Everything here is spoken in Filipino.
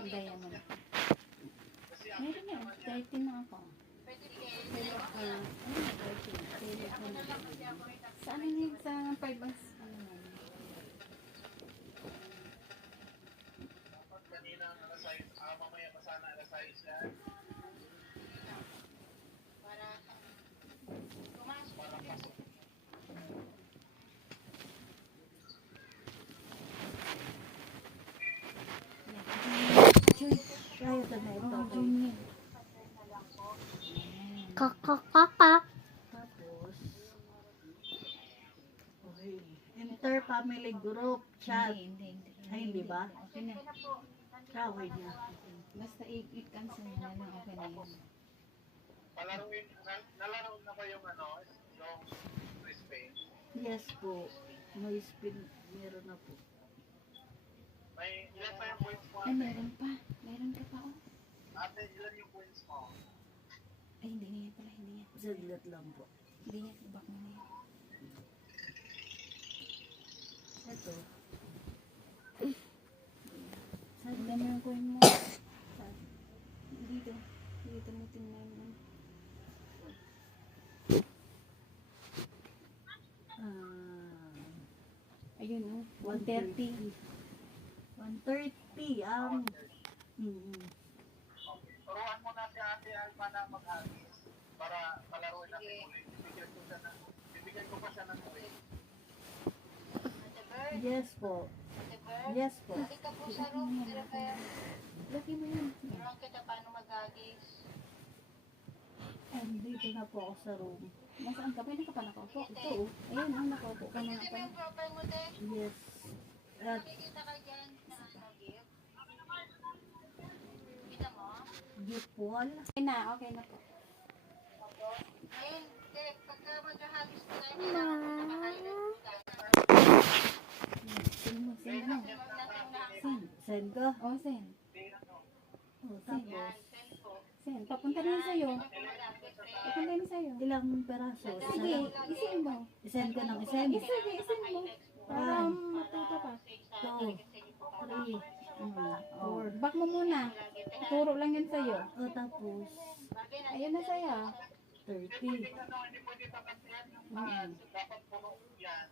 Diamond. Meron yan. 30 na ako. Pero, ano, 30. Sa ano yun? Sa 5 bus. Ano yan? Kanina na-size, mamaya pa sana na-size yan. Para pasok. Kaya ka na ito. Kakakaka. Tapos, okay. Inter-family group chat. Hindi. Ay, hindi ba? Okay na. Kaway niya. Basta i-cancel na lang. Okay na yun. Palaruin, nalaro na ba yung yung Spain? Yes po. May spin. Meron na po. May ilan pa yung points mo? Ay, meron pa. Meron ka pa, oh. Ate, ilan yung points mo? Ay, hindi niya pala. Hindi niya. Saglit lang po. Hindi niya. Back mo na yan. Ito. Ang dami yung coin mo. Dito. Dito mo tingnan mo. Ayun, oh. 130. 130 ang Turuan mo na si Ate Alma na mag-agis para palaruin natin ulit. Bibigyan ko pa siya ng ulit. yes po. Yes po. Hindi ka po sa room, pero kaya Laki mo yun. turuan kita paano mag-agis. And dito na po ako sa room. Nasaan ka? Pwede ka pa nakaupo. Ito, oh. Ayun, oh. Nakaupo ka na Kasi pa. yung profile mo, te. Yes. At Nakikita ka dyan na gift. Kita mo? gift wall. Okay na. Okay na po. Ayun, te, pagka mag-ahagis ko tayo, kailangan mo naka-highlight ka. Send mo. Send mo. Send. Send ko. Oh, send. Oh, tapos, Send po. Send. Papunta rin sa'yo. Papunta rin sa'yo. ilang peraso? Sige, isend mo. Isend ko ng isend. Sige, isend mo. Para matuto ka. 2, 3, Oh, back mo muna. Turo lang yun sa'yo. o tapos, Ayun na sa'yo. 30. Hindi pwede tapat yan. Dapat puno yan.